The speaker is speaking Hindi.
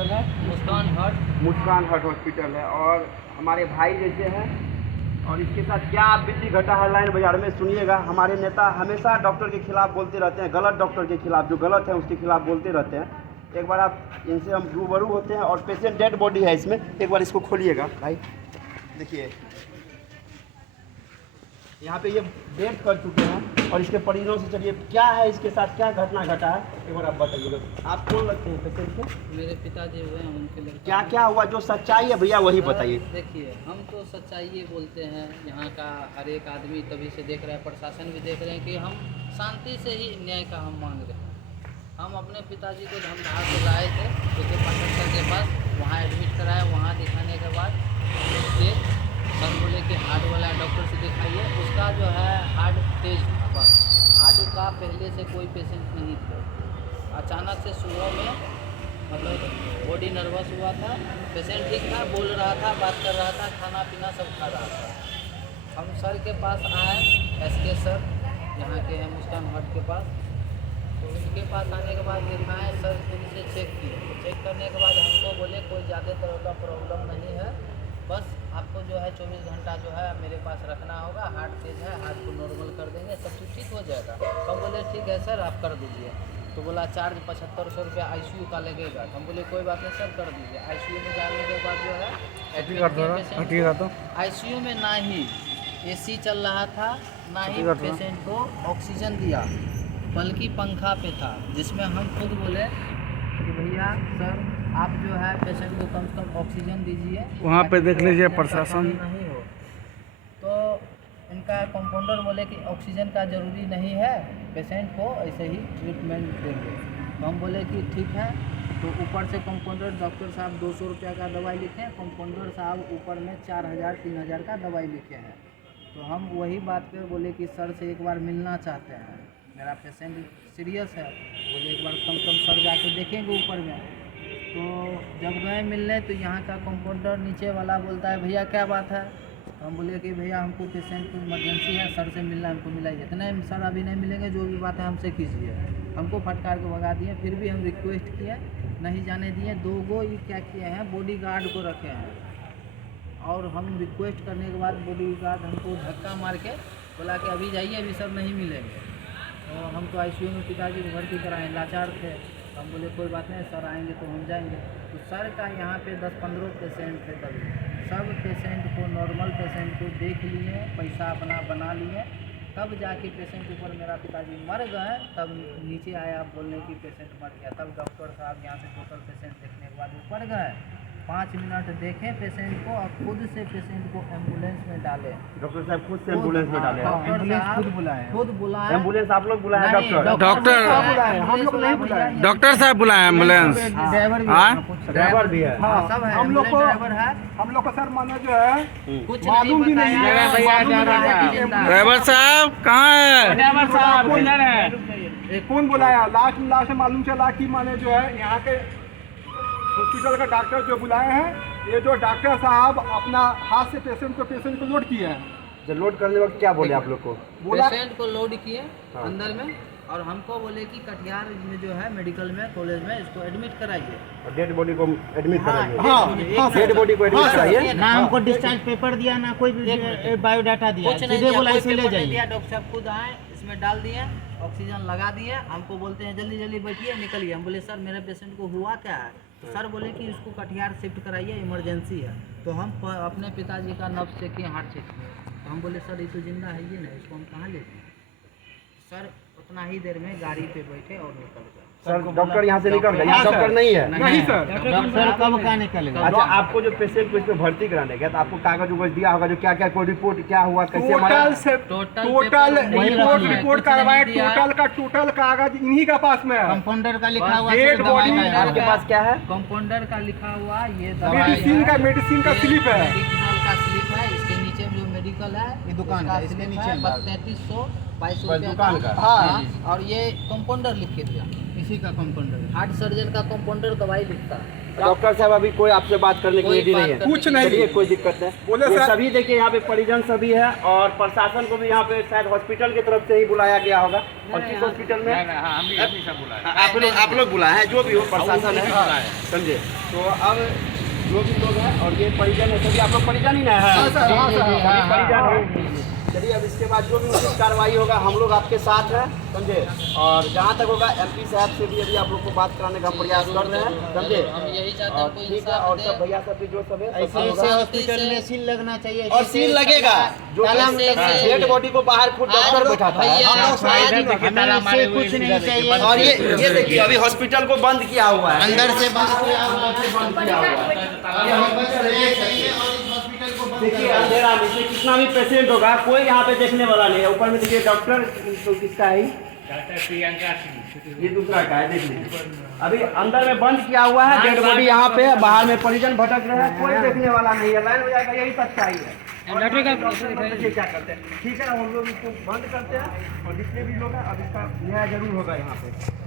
हॉस्पिटल है? मुस्कान हट हॉस्पिटल है। और हमारे भाई जैसे हैं, और इसके साथ क्या बिल्ली घटा है लाइन बाजार में, सुनिएगा। हमारे नेता हमेशा डॉक्टर के खिलाफ बोलते रहते हैं, गलत डॉक्टर के खिलाफ, जो गलत है उसके खिलाफ बोलते रहते हैं। एक बार आप इनसे हम रूबरू होते हैं, और पेशेंट डेड बॉडी है इसमें, एक बार इसको खोलिएगा भाई, देखिए यहाँ पे ये डेथ कर चुके हैं। और इसके परिजनों से चलिए क्या है इसके साथ, क्या घटना घटा है, एक बार आप बताइएगा। आप कौन लगते हैं पेशेंट को? मेरे पिताजी हुए हैं, उनके लिए क्या क्या हुआ, जो सच्चाई है भैया वही बताइए। देखिए, हम तो सच्चाई ये बोलते हैं, यहाँ का हर एक आदमी तभी से देख रहा है, प्रशासन भी देख रहे हैं कि हम शांति से ही न्याय का हम मांग रहे हैं। हम अपने पिताजी को धमधार से लाए थे क्योंकि पाकिस्तान के पास, वहाँ एडमिट कराया। वहाँ दिखाने के बाद उसके सर बोले कि हार्ट वाला डॉक्टर से दिखाइए, उसका जो है हार्ट तेज था, बस हार्ट का पहले से कोई पेशेंट नहीं थे। अचानक से सुबह में मतलब बॉडी नर्वस हुआ था, पेशेंट ठीक था, बोल रहा था, बात कर रहा था, खाना पीना सब खा रहा था। हम सर के पास आए, एसके सर यहाँ के हैं मुस्कान हट के पास, तो उनके पास आने के बाद दिखाएँ, सर उनसे चेक किए। चेक करने के बाद हमको बोले कोई ज़्यादा तरह का प्रॉब्लम नहीं है, बस आपको जो है 24 घंटा जो है मेरे पास रखना होगा, हार्ट तेज है, हार्ट को नॉर्मल कर देंगे, सब कुछ ठीक हो जाएगा। तो हम बोले ठीक है सर, आप कर दीजिए। तो बोला चार्ज 7500 रुपया ICU का लगेगा। हम बोले कोई बात नहीं सर, कर दीजिए। ICU में जाने के बाद जो है ICU में ना ही AC चल रहा था, ना ही पेशेंट को ऑक्सीजन दिया, बल्कि पंखा पे था, जिसमें हम खुद बोले कि भैया सर आप जो है पेशेंट को कम से कम ऑक्सीजन दीजिए, वहाँ पे देख लीजिए प्रशासन नहीं हो। तो इनका कंपाउंडर बोले कि ऑक्सीजन का ज़रूरी नहीं है, पेशेंट को ऐसे ही ट्रीटमेंट देंगे। तो हम बोले कि ठीक है। तो ऊपर से कंपाउंडर डॉक्टर साहब 200 रुपया का दवाई लिखे हैं, कंपाउंडर साहब ऊपर में 4000 3000 का दवाई लिखे हैं। तो हम वही बात पे बोले कि सर से एक बार मिलना चाहते हैं, मेरा पेशेंट सीरियस है। बोले एक बार कम सर जाके देखेंगे ऊपर में। तो जब गए मिलने, तो यहाँ का कंपाउंडर नीचे वाला बोलता है भैया क्या बात है। तो हम बोले कि भैया हमको पेशेंट को इमरजेंसी है, सर से मिलना, हमको मिलाइए। इतने सर अभी नहीं मिलेंगे, जो भी बात है हमसे कीजिए। हमको फटकार के भगा दिए, फिर भी हम रिक्वेस्ट किए, नहीं जाने दिए। 2 गो ये क्या किए हैं, बॉडीगार्ड को रखे हैं, और हम रिक्वेस्ट करने के बाद बॉडीगार्ड हमको धक्का मार के बोला कि अभी जाइए, अभी सर नहीं मिलेंगे। तो हम तो ICU में पिताजी को भर्ती कराएँ, लाचार थे। हम बोले कोई बात नहीं सर, आएंगे तो हम जाएंगे। तो सर का यहाँ पे 10-15 पेशेंट थे, तभी सब पेशेंट को, नॉर्मल पेशेंट को देख लिए, पैसा अपना बना लिए, तब जाके पेशेंट ऊपर मेरा पिताजी मर गए। तब नीचे आया बोलने की पेशेंट मर गया। तब डॉक्टर साहब यहाँ से टोटल पेशेंट देखने के बाद ऊपर गए, 5 मिनट देखें पेशेंट को, और खुद से पेशेंट को एम्बुलेंस में डाले। डॉक्टर साहब खुद से एम्बुलेंस में डाले? खुद बुलाए। एम्बुलेंस आप लोग बुलाए? डॉक्टर हम लोग नहीं बुलाए, डॉक्टर साहब बुलाए एम्बुलेंस। ड्राइवर भी है, सब है, हम लोग को ड्राइवर है। हम लोग को सर माने जो है कुछ मालूम भी नहीं है, ड्राइवर साहब कहाँ है? कौन बुलाया। लास्ट में मालूम चला कि माने जो है यहाँ के हॉस्पिटल का डॉक्टर जो बुलाए हैं, ये जो डॉक्टर साहब अपना हाथ से पेशेंट को लोड किए हैं। जब लोड करने वक्त क्या बोले आप लोग को? बोला पेशेंट को लोड किए अंदर में, और हमको बोले कि कटिहार में जो है मेडिकल में, कॉलेज में इसको एडमिट कराइए, और डेड बॉडी को एडमिट कराइए। हाँ, डेड बॉडी को एडमिट कराइए। ना हमको डिस्चार्ज पेपर दिया, ना कोई बायोडाटा दिया, कुछ नहीं सीधे दिया, बोला कोई इसे ले पेपर नहीं जाइए। दिया। डॉक्टर साहब खुद आए, इसमें डाल दिए, ऑक्सीजन लगा दिए। हमको बोलते हैं जल्दी जल्दी बैठिए, निकलिए। हम बोले सर मेरे पेशेंट को हुआ क्या है। तो सर बोले कि इसको कटिहार शिफ्ट कराइए, इमरजेंसी है। तो हम अपने पिताजी का नब्ज चेक किए, हार्ट चेक किए। तो हम बोले सर ये तो जिंदा है ही नहीं, इसको हम कहाँ ले जाएं। सर उतना ही देर में गाड़ी पे बैठे और निकल गए। सर डॉक्टर यहाँ से निकल गए? यहाँ डॉक्टर नहीं है? नहीं सर, डॉक्टर कब का निकलेगा? अच्छा, आपको जो पेशेंट को इसमें भर्ती कराने गया, तो आपको कागज उगज दिया होगा, जो क्या क्या कोई रिपोर्ट क्या हुआ, कैसे हमारा टोटल रिपोर्ट करवाए, टोटल कागज इन्हीं का पास में है। कंपाउंडर का लिखा हुआ डेड बॉडी आपके पास क्या है? कंपाउंडर का लिखा हुआ ये मेडिसिन का स्लिप है। मेडिकल का स्लिप है। इसके नीचे जो मेडिकल है ये दुकान उसका का, इसके स्लिप नीचे है अंदर। 3322 बस रुपये दुकान का। हाँ, और ये कंपाउंडर लिख के दिया। इसी का कंपाउंडर है। हार्ट सर्जन का कंपाउंडर दवाई लिखता है। डॉक्टर साहब अभी कोई आपसे बात करने के लिए रेडी कोई नहीं बात है। कुछ नहीं। चलिए, कोई दिक्कत नहीं। बोले ये सर- सभी देखिए यहाँ पे परिजन सभी है और प्रशासन को भी यहाँ पे शायद हॉस्पिटल की तरफ से ही बुलाया गया होगा। और किस हॉस्पिटल में आप लोग बुलाए हैं, जो भी हो प्रशासन है, समझे। तो अब जो भी लोग हैं और ये परिजन है, सभी आप लोग परिजन ही ना है। हाँ सर, हाँ सर, हाँ। सभी परिजन है। चलिए, अब इसके बाद जो भी उचित कार्रवाई होगा हम लोग आपके साथ हैं, समझे। और जहाँ तक होगा एमपी साहब से भी अभी आप लोग को बात कराने का प्रयास कर रहे हैं, समझे। हम यही चाहते हैं और कोई ठीक है, इंसाफ और दे। सब भैया सब भी जो सब है सब ऐसे होगा। ऐसे हॉस्पिटल में सील लगना चाहिए। और सील लगेगा, जो डेड बॉडी को बाहर खुद डॉक्टर बैठाता है। भैया, हमें इससे कुछ नहीं चाहिए। और ये देखिए अभी हॉस्पिटल को बंद किया हुआ है, अंदर से बंद किया हुआ है। बंद किया हुआ है। देखिए अंधेरा में से कितना भी पेशेंट होगा, कोई यहाँ पे देखने वाला नहीं है। ऊपर में देखिए डॉक्टर तो किसका है, ये दूसरा का है, देख लीजिए। अभी अंदर में बंद किया हुआ है, डेड बॉडी यहाँ पे है, बाहर में परिजन भटक रहे हैं, कोई देखने वाला नहीं है। लाइन हो जाएगा, यही सच्चाई है। और देखिए क्या करते हैं। ठीक है, हम लोग इसको बंद करते हैं और जितने भी लोग हैं अब इसका न्याय जरूर होगा यहाँ पे।